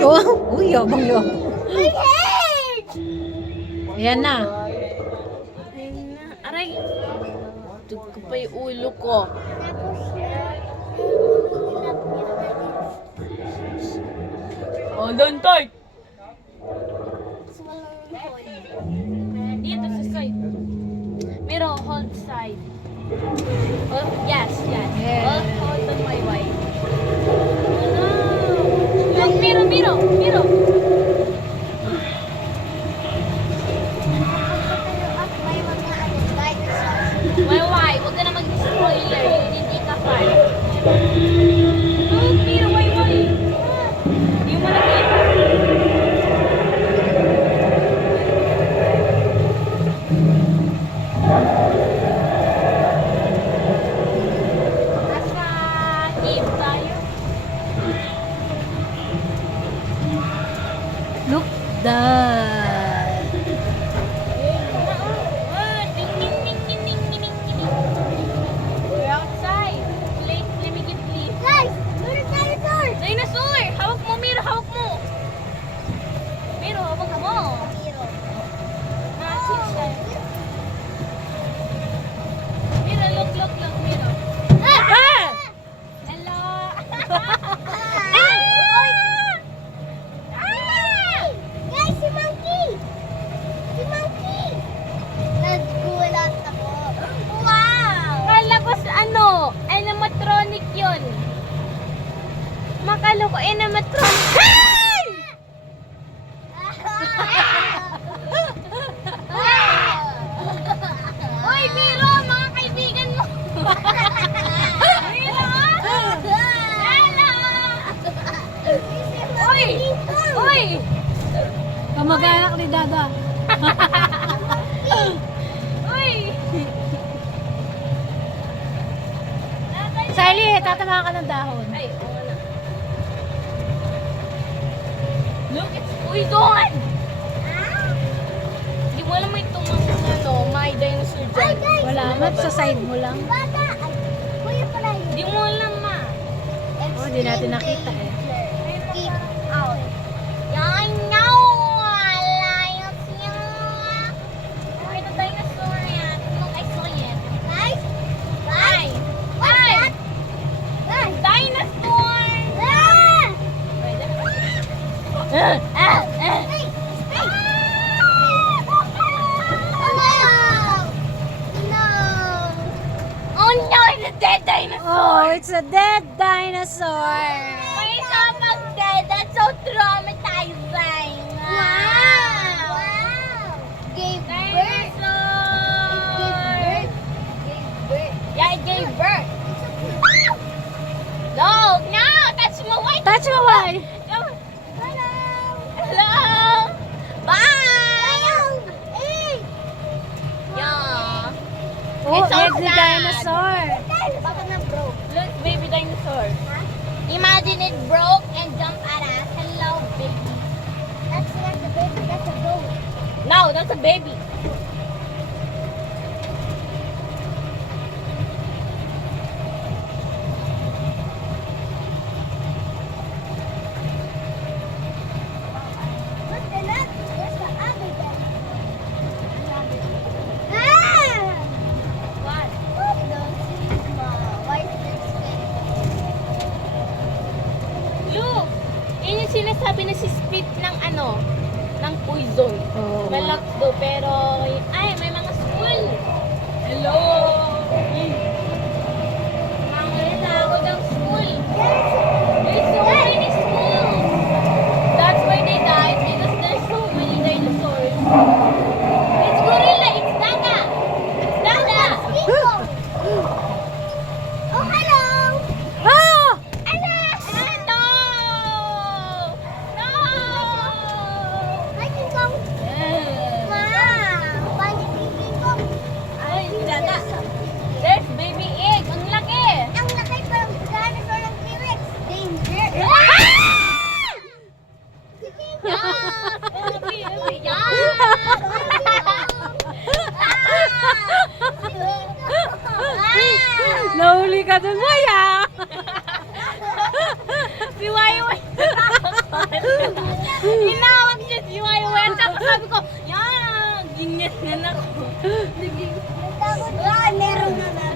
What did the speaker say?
Oh, uy, yabang. My head! Ayan na. Ayun na. Aray! Tug ko pa yung ulo ko. Oh, don't touch! Dito sa side. Miro, hold side. Oh, yes. Yes. Hold on my wife. Oh, no. Look, Miro. My wife, huwag ka na mag-spoiler. Yun, hindi ka fan. Look, Miro, why? Hindi mo nakita. Nasa cave tayo. Look that. We're outside. Let me get leave. Guys, there's a dinosaur! Dinosaur! Hawak mo, Miro, hawak mo. Miro, hawak mo. Change tayo. Miro, look, Miro. Ah! Hello. Guys, si Monkey! Si Monkey! Nagulat ako. Wow! Kala ko sa animatronic yun. Makala ko animatronic. Uy, Miro, mga kaibigan mo. Miro! Hello! Uy! Kamag-anak ni Dada. Uy! Sally, tatamaan ka ng dahon. Ay, oo na. Look, it's poison! Hindi mo alam may may dinosaur dyan. Wala, mat sa side mo lang. Bata! Ay, kuya pala yun. Hindi mo alam, ma. Oh, di natin nakita eh. Keep out. Yan, no! Alliance yan! Ay, ito dinosaur yan. Look, I saw it. Guys? Ay! Ay! Guys! Dinosaur! Ah! Ah! Hey! Hey! Oh, no! Oh no, it's a dead dinosaur! Oh, it's a dead dinosaur. May isang dead. That's so traumatizing. Wow! Wow! Gave birth! Dinosaur! Gave birth! Yeah, it gave birth. No, touch mo. Wait. Touch mo, why? Hello! Hello. Bye. Hey! Yeah. Oh, It's so egg ni sad. dinosaur. Baka na broke. Look, baby dinosaur. Huh? Imagine it broke and jumped at us. Hello, baby. That's not the baby, that's a goat. No, that's a baby. What's the next? Where's the other guy? Ah! What? What? Don't see why is this Look, yun yung sinasabi na si spit ng ng poison. Oh, Malak do, pero, ay, may mga school. Hello. Mga ako ng school. There's so many schools. That's why they died, because there's so many dinosaurs. It's gorilla, it's Dada. It's Dada. Oh, hello! Ah! Ano? No! No! I can go. Eh. Wow! Paano titigong? Ay, Dada. Inawag niya si Wayway. Tapos sabi ko, yan, ginget na ako. Wala, meron na